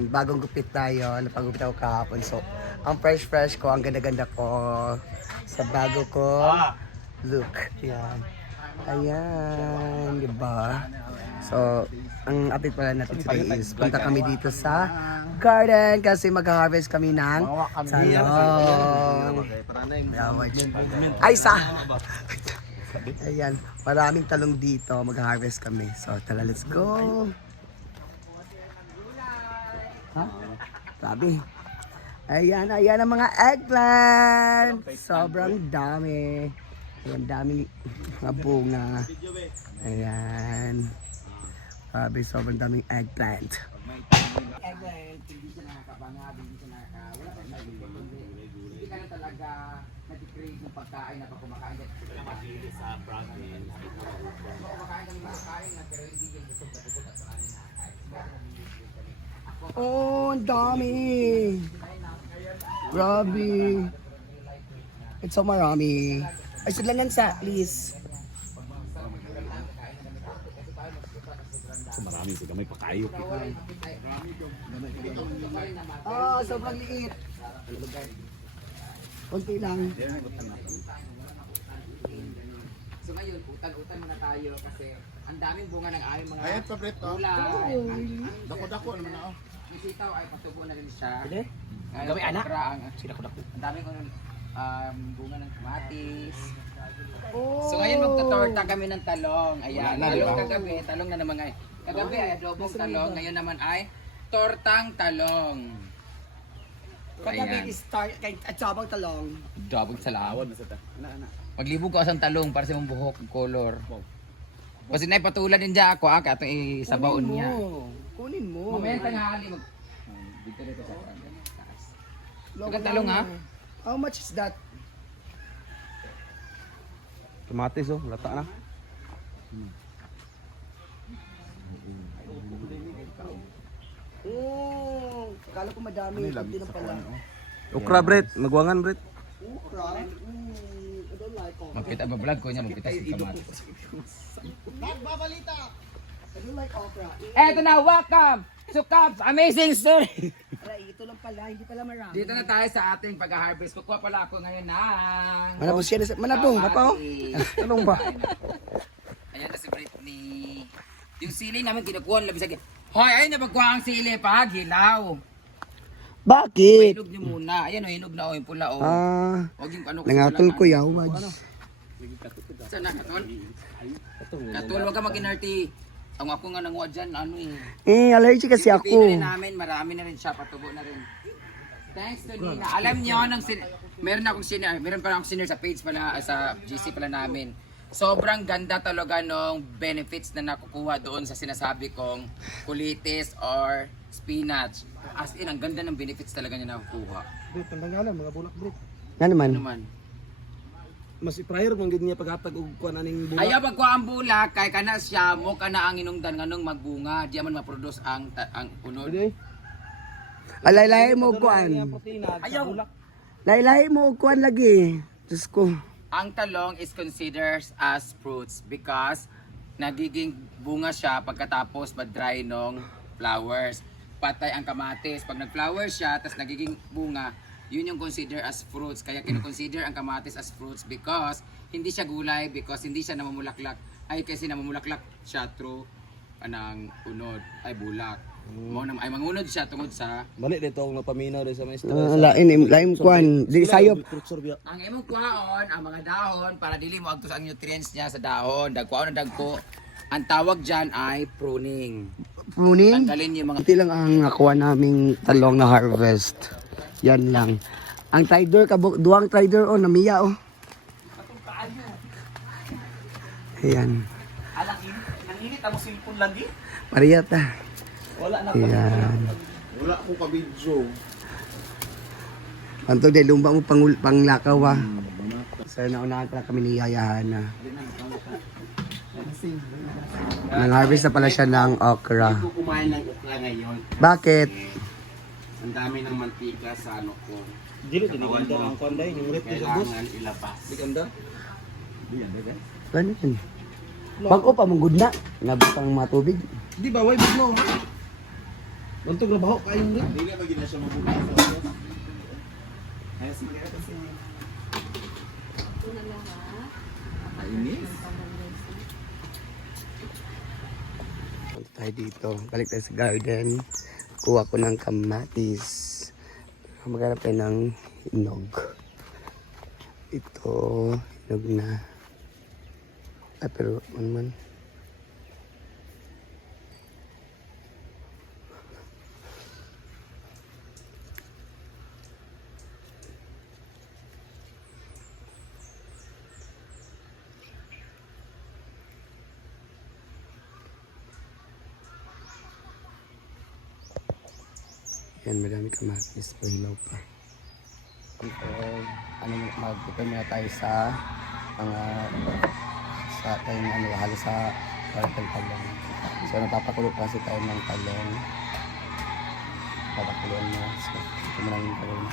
Ayan, bagong gupit tayo. Napagupit ako kahapon. So, ang fresh ko, ang ganda-ganda ko sa bago ko look. Ayan. Ayan, diba? So, ang update pala natin today is punta kami dito sa garden kasi mag-harvest kami ng talong. Ay, ayan, maraming talong dito. Mag-harvest kami. So, tara, let's go. Ha? Sabi. Ayan ang mga eggplant. Sobrang dami. Ayan, daming mga bunga. Ayan. Sabi, sobrang daming eggplant. Eggplant, hindi siya nakakabangab, hindi siya wala pa siya. Hindi ka na talaga nag-crave ng pagkain na pag kumakain ka sa protein. Kumakain kami makakain na pero hindi yung busog na busog at marami nakakain. Oh, ang dami! Grabe! It's so marami. Ay, sila lang sa, please. So marami sila may pakayo. Oh, sobrang liit. Kunti lang. So ngayon, utan-utan muna tayo kasi ang daming bunga ng aming mga gulay. Dako-dako naman ako. Yung sitaw ay patubo na rin siya. Gabi anak. Sila ko dako. Ang daming bunga ng kamatis. Oh. So ngayon magtatorta kami ng talong. Ayan, talong kagabi, talong na naman ngayon. Kagabi ay adobong talong, ngayon naman ay tortang talong. Kagabi start kay atsabang talong. Adobong talong. Na sa ta. Maglibog ko sa talong para sa mong buhok color. Kasi na patulan din dyan ako, atong isabaon niya. Kunin mo. Mamaya tanghali mag... Dito dito sa taas. Talong ha? How much is that? Kamatis oh, lata na. Kala ko madami. Kunti lang pala. Okra Bret, magwangan Bret. Okra? I don't like okra. Magpita ba vlog ko niya, magpita sa kamatis. Nagbabalita! I don't like okra. Eto na, welcome to Cubs Amazing Story! Ito lang pala, hindi pala marami. Dito na tayo sa ating pag-harvest. Kukuha pala ako ngayon ng... Manabos yan. Manabong, papa oh. Anong ba? Ayan na si Britney. Yung sili namin kinukuha labis agad. Hoy, ayun na magkuha ang sili pag hilaw. Bakit? Hinog nyo muna. Ayan o, hinog na o, yung pula o. Huwag yung ano. Nangatol ko yaw, Mads. Saan na, Katol? Katol, huwag ka mag-inerti. Ang ako nga nanguha dyan, ano Allergy kasi Pipino ako. rin namin, marami na rin siya, patubo na rin. Thanks to Nina. Alam niyo, meron pa akong senior sa page pala, sa GC pala namin. Sobrang ganda talaga ng benefits na nakukuha doon sa sinasabi kong kulitis or spinach. As in, ang ganda ng benefits talaga niya nakukuha. Bret, tandang mga bulak Bret. Nga naman. Ano man? Mas prior man gid niya paghatag og kuan aning bulak. Ayaw magkuha ang bulak, kay kana siya mo kana ang inungdan nganong magbunga, di man ma-produce ang unod. Alaylay mo kuan. Ayaw. Laylay mo kuan lagi. Diyos ko. Ang talong is considered as fruits because nagiging bunga siya pagkatapos mag-dry ng flowers. Patay ang kamatis. Pag nag-flower siya, tapos nagiging bunga, yun yung consider as fruits. Kaya kino-consider ang kamatis as fruits because hindi siya gulay, because hindi siya namumulaklak. Ay kasi namumulaklak siya through anang unod, ay bulak. Ay mangunod siya tungod sa Balik dito ang napaminaw sa maestra. Laim kuan. Di sayop. ang imong kuhaon, ang mga dahon para dili mo agtos ang nutrients niya sa dahon, dagkuhaon na dagko. Ang tawag diyan ay pruning. Pruning? Tanggalin yung mga Ito lang ang nakuha naming talong na harvest. Yan lang. Ang trader, duwang trader namiya Ayan. Ang init ang cellphone lagi. Mariata. Wala na Ayan. Wala ko ka video. Anto de lumba mo panglakaw So naunahan pala kami ni Yayahan na. Nang-harvest na pala siya ng okra. Hindi ko kumain ng okra ngayon. Bakit? Ang dami ng mantika sa ano ko. Dili din ganda ang konday yung rip sa bus. Kailangan ilabas. Di ganda. Ganun yun. Bago pa mong good na. Nabutang mga tubig. Di ba way big mo ha? Untog na baho kayo rin. Dili ba gina siya mabuka sa oras? Ay, sige kasi. Ito na lang ha. Kainis. Punta tayo dito. Balik tayo sa garden. Kuha ko ng kamatis. Maghanap tayo ng hinog. Ito, hinog na. Ay, pero ano man. Yan, madami kamatis. Pahilaw pa. Ito, mag-prepare muna tayo sa mga sa tayong halos sa kartel talong. So, napapakulo kasi tayo ng talong. Papakuloan mo. So, ito mo lang yung talong.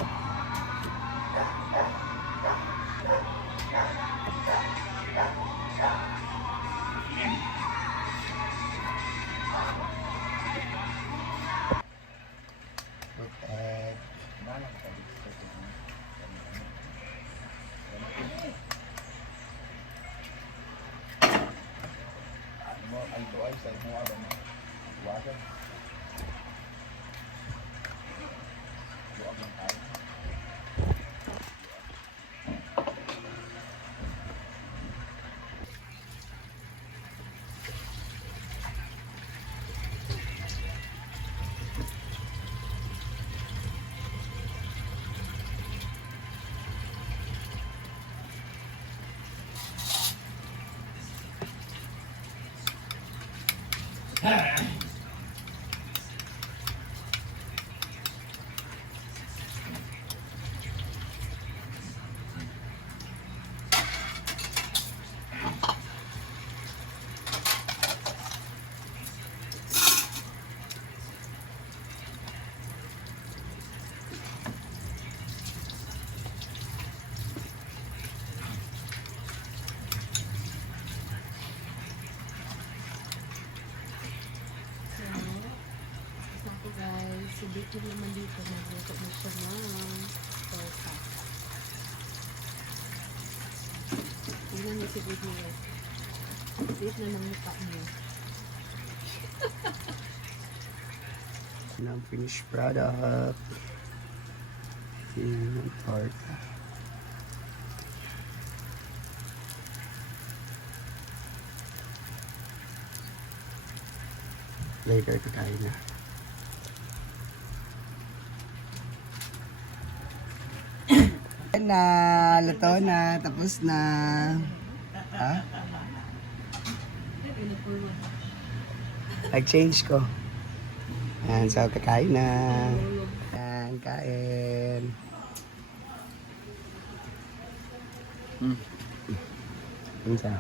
Ito guys, si Dito naman dito. Nagluto na siya ng torta. Tingnan niyo si Dito. Dito na ng mukha niya. Yan ang finished product. Yung torta. Later, kakain na. Ayan na, luto na, tapos na. Ha? Nag-change ko. Ayan, so kakain na. Ayan, kain. Ano sa?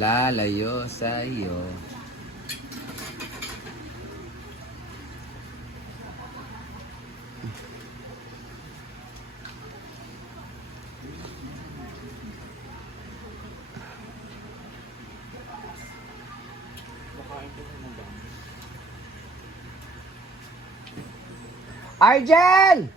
Lalayo sa iyo. Arjen!